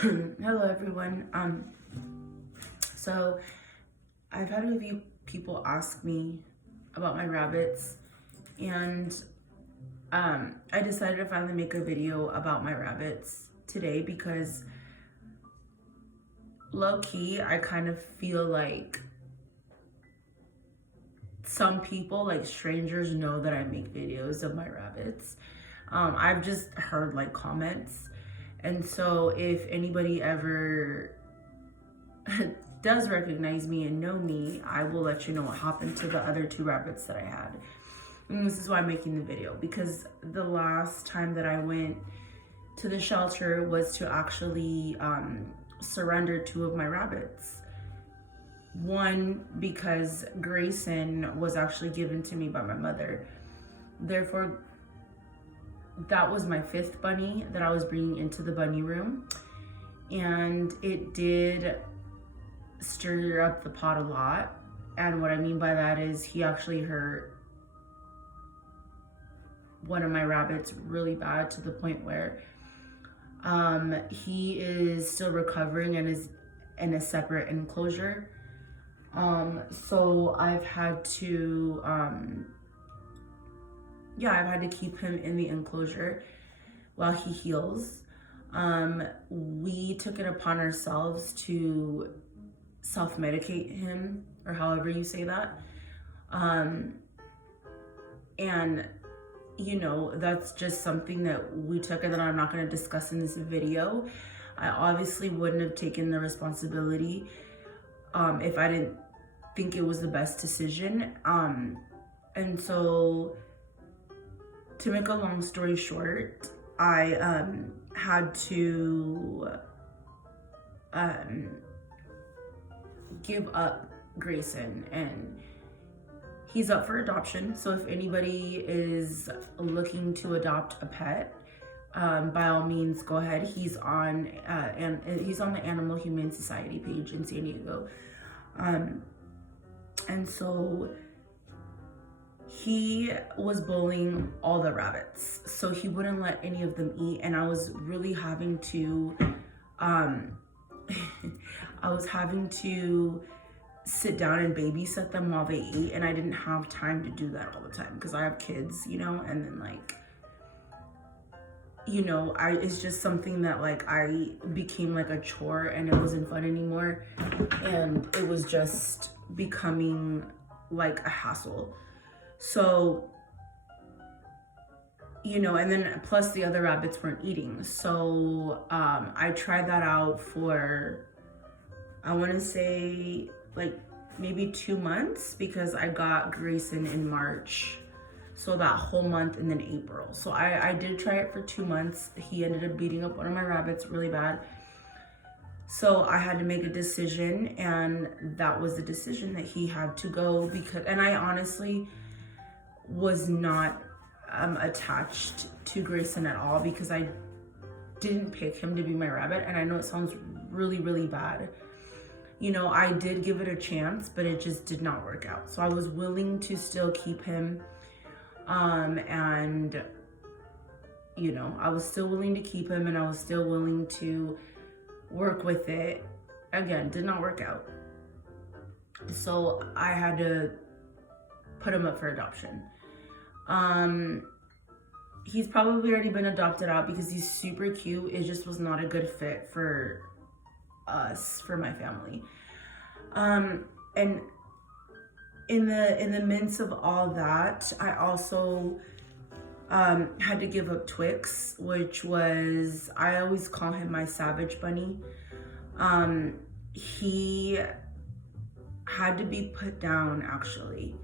Hello everyone. So I've had a few people ask me about my rabbits, and I decided to finally make a video about my rabbits today because low-key I kind of feel like some people, like strangers, know that I make videos of my rabbits. I've just heard like comments, and so if anybody ever does recognize me and know me, I will let you know what happened to the other two rabbits that I had. And this is why I'm making the video, because the last time that I went to the shelter was to actually surrender two of my rabbits. One, because Grayson was actually given to me by my mother. Therefore, that was my fifth bunny that I was bringing into the bunny room. And it did stir up the pot a lot. And what I mean by that is he actually hurt one of my rabbits really bad, to the point where he is still recovering and is in a separate enclosure. So I've had to I've had to keep him in the enclosure while he heals. We took it upon ourselves to self-medicate him, or however you say that. And you know, that's just something that we took and that I'm not going to discuss in this video. I obviously wouldn't have taken the responsibility if I didn't think it was the best decision. And so, to make a long story short, I had to give up Grayson, and he's up for adoption. So if anybody is looking to adopt a pet, by all means, go ahead. He's on the Animal Humane Society page in San Diego. And so he was bullying all the rabbits, so he wouldn't let any of them eat, and I was really having to sit down and babysit them while they ate, and I didn't have time to do that all the time because I have kids, you know. And then, like, you know, it's just something that, like, I became like a chore, and it wasn't fun anymore, and it was just becoming like a hassle. So, you know, and then plus the other rabbits weren't eating. So I tried that out for, I want to say, like maybe 2 months, because I got Grayson in March. So that whole month, and then April. So I did try it for 2 months. He ended up beating up one of my rabbits really bad. So I had to make a decision, and that was the decision that he had to go, because, and I honestly was not attached to Grayson at all, because I didn't pick him to be my rabbit. And I know it sounds really, really bad. You know, I did give it a chance, but it just did not work out. So I was willing to still keep him. And, you know, I was still willing to keep him, and I was still willing to work with it. Again, did not work out. So I had to put him up for adoption. He's probably already been adopted out because he's super cute. It just was not a good fit for us, for my family. And in the midst of all that, I also had to give up Twix, which was, I always call him my savage bunny. He had to be put down, actually.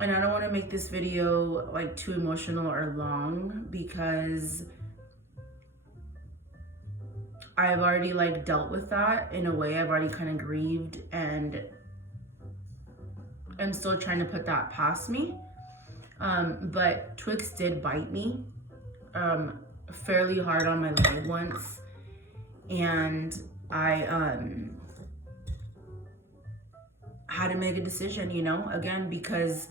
And I don't want to make this video like too emotional or long, because I've already like dealt with that in a way. I've already kind of grieved, and I'm still trying to put that past me. But Twix did bite me fairly hard on my leg once, and I had to make a decision, you know, again, because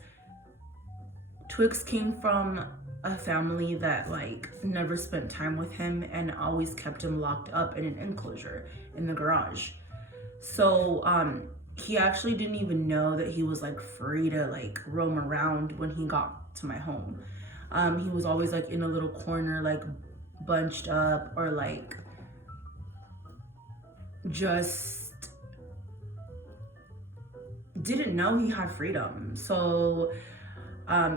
Twix came from a family that like never spent time with him and always kept him locked up in an enclosure in the garage. So he actually didn't even know that he was like free to like roam around when he got to my home. He was always like in a little corner, like bunched up, or like just didn't know he had freedom. So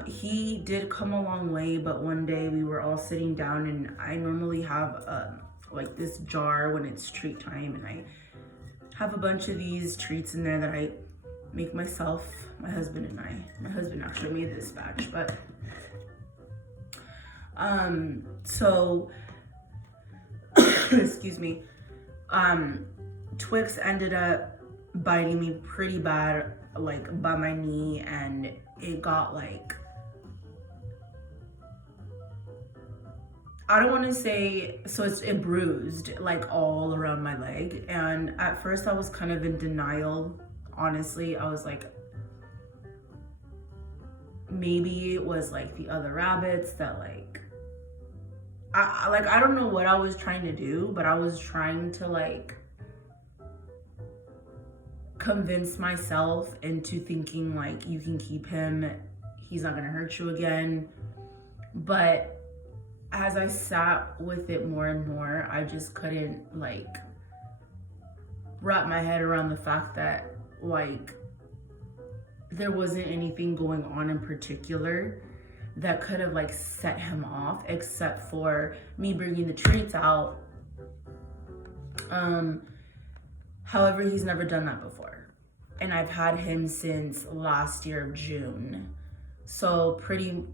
he did come a long way, but one day we were all sitting down, and I normally have like this jar when it's treat time, and I have a bunch of these treats in there that I make myself, my husband and I. My husband actually made this batch, but so excuse me, Twix ended up biting me pretty bad, like by my knee, and it got like, I don't want to say, so it bruised like all around my leg. And at first I was kind of in denial. Honestly, I was like, maybe it was like the other rabbits that like, I don't know what I was trying to do, but I was trying to like convince myself into thinking like, you can keep him, he's not gonna hurt you again. But as I sat with it more and more, I just couldn't like wrap my head around the fact that like there wasn't anything going on in particular that could have like set him off, except for me bringing the treats out. However, he's never done that before, and I've had him since last year of June, so pretty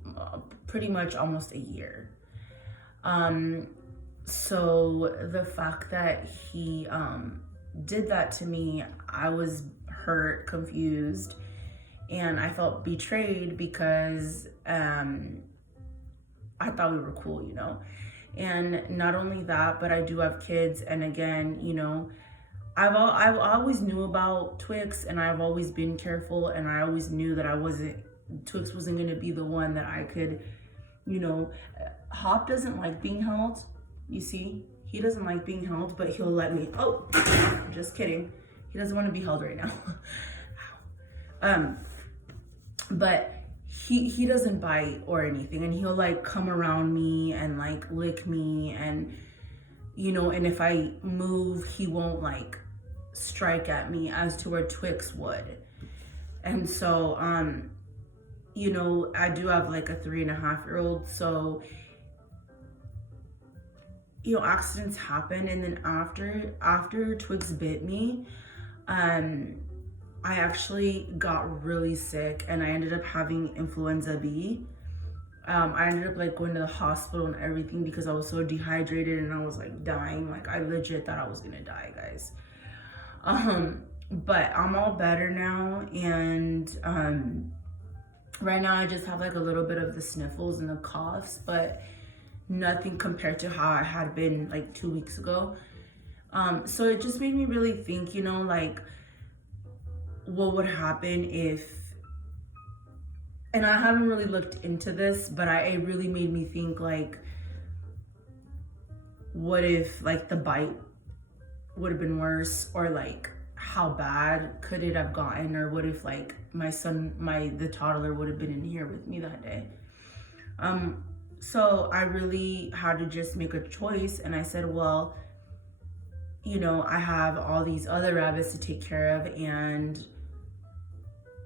much almost a year. So the fact that he did that to me, I was hurt, confused, and I felt betrayed because I thought we were cool, you know. And not only that, but I do have kids, and again, you know, I've always knew about Twix, and I've always been careful, and I always knew that Twix wasn't going to be the one that I could, you know. Hop doesn't like being held, you see. He doesn't like being held, but he'll let me. Oh, just kidding. He doesn't want to be held right now. But he doesn't bite or anything, and he'll like come around me and like lick me, and you know, and if I move, he won't like strike at me as to where Twix would. And so you know, I do have like a 3.5-year-old, so you know, accidents happen. And then after Twix bit me, I actually got really sick, and I ended up having influenza B. I ended up like going to the hospital and everything because I was so dehydrated, and I was like dying. Like I legit thought I was gonna die, guys. But I'm all better now, and right now I just have like a little bit of the sniffles and the coughs, but nothing compared to how I had been like 2 weeks ago. So it just made me really think, you know, like what would happen if, and I haven't really looked into this, but it really made me think like, what if like the bite would have been worse, or like how bad could it have gotten, or what if like my son, the toddler would have been in here with me that day. So I really had to just make a choice, and I said, well, you know, I have all these other rabbits to take care of, and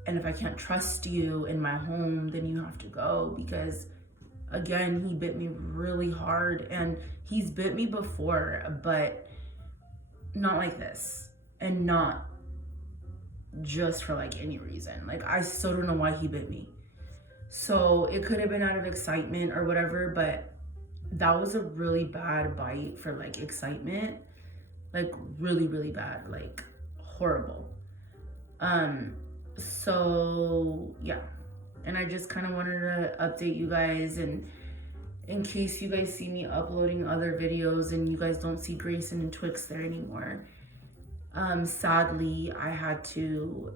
if I can't trust you in my home, then you have to go, because again, he bit me really hard, and he's bit me before, but not like this, and not just for like any reason. Like I still don't know why he bit me. So it could have been out of excitement or whatever, but that was a really bad bite for like excitement, like really, really bad, like horrible. So yeah, and I just kind of wanted to update you guys, and in case you guys see me uploading other videos and you guys don't see Grayson and Twix there anymore, sadly I had to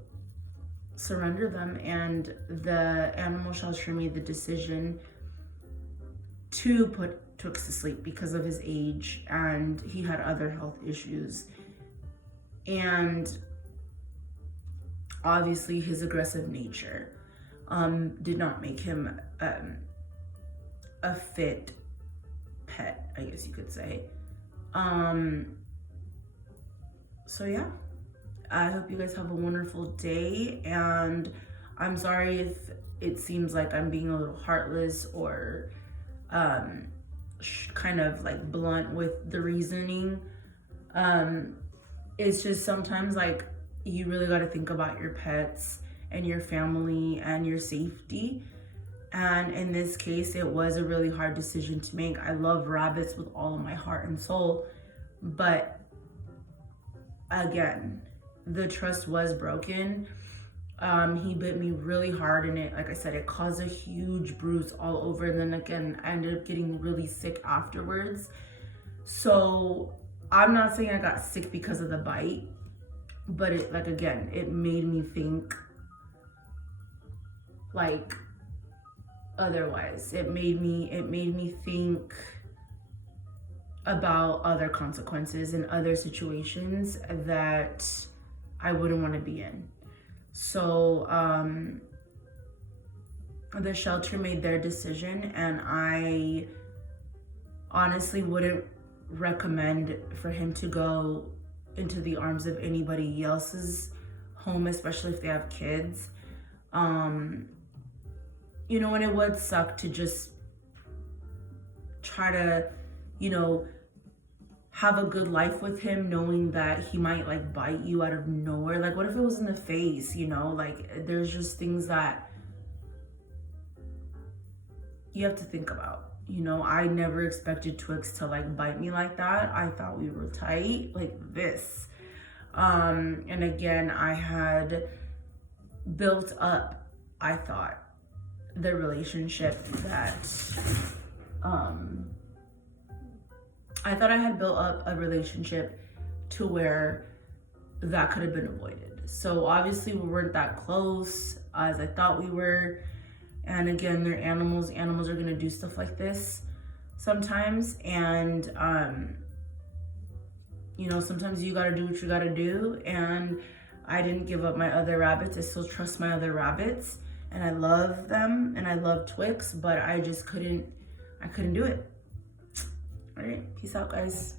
surrender them, and the animal shelter made the decision to put Twix to sleep because of his age, and he had other health issues. And obviously his aggressive nature did not make him a fit pet, I guess you could say. So yeah, I hope you guys have a wonderful day, and I'm sorry if it seems like I'm being a little heartless or kind of like blunt with the reasoning. It's just sometimes like you really got to think about your pets and your family and your safety. And in this case, it was a really hard decision to make. I love rabbits with all of my heart and soul, but again, the trust was broken. He bit me really hard, and it, like I said, it caused a huge bruise all over. And then again, I ended up getting really sick afterwards. So I'm not saying I got sick because of the bite, but it, like, again, it made me think like otherwise. It made me think about other consequences and other situations that I wouldn't want to be in. So the shelter made their decision, and I honestly wouldn't recommend for him to go into the arms of anybody else's home, especially if they have kids. You know, and it would suck to just try to, you know, have a good life with him, knowing that he might like bite you out of nowhere. Like, what if it was in the face, you know? Like, there's just things that you have to think about. You know, I never expected Twix to like bite me like that. I thought we were tight like this. And again, I had built up, I thought, the relationship that I thought I had built up a relationship to where that could have been avoided. So obviously we weren't that close as I thought we were. And again, they're animals. Animals are gonna do stuff like this sometimes. And you know, sometimes you gotta do what you gotta do. And I didn't give up my other rabbits. I still trust my other rabbits, and I love them, and I love Twix, but I just couldn't do it. All right, peace out, guys.